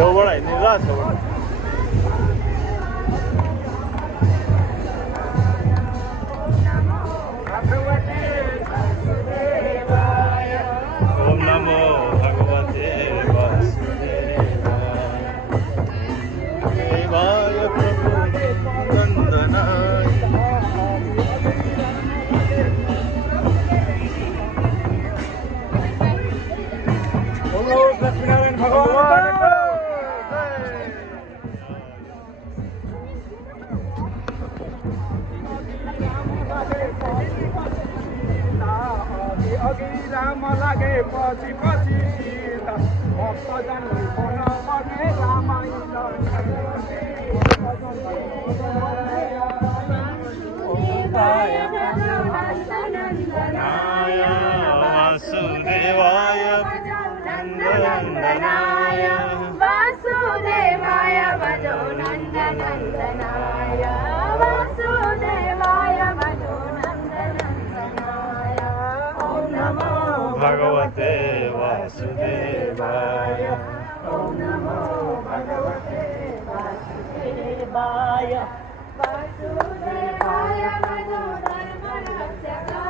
છવડાય ને રા છવડાય. ઓમ નમો ભગવતે વાસુદેવાય. દેવાય પ્રભુ નંદનાય. બોલો લક્ષ્મીનારાયણ ભગવાન રામ લાગે પછી પછી સીતા ભક્તજન કોણ બને વાસુદેવાય નંદનાય વાસુદેવાય ભજો નંદનંદનાય વાસુદેવાય ભજો નંદનંદનાય. ઓમ નમો ભગવતે વાસુદેવાય. ઓમ નમો ભગવતે વાસુદેવાય. વાસુદેવાય ભજો ધર્મ રક્ષકાય.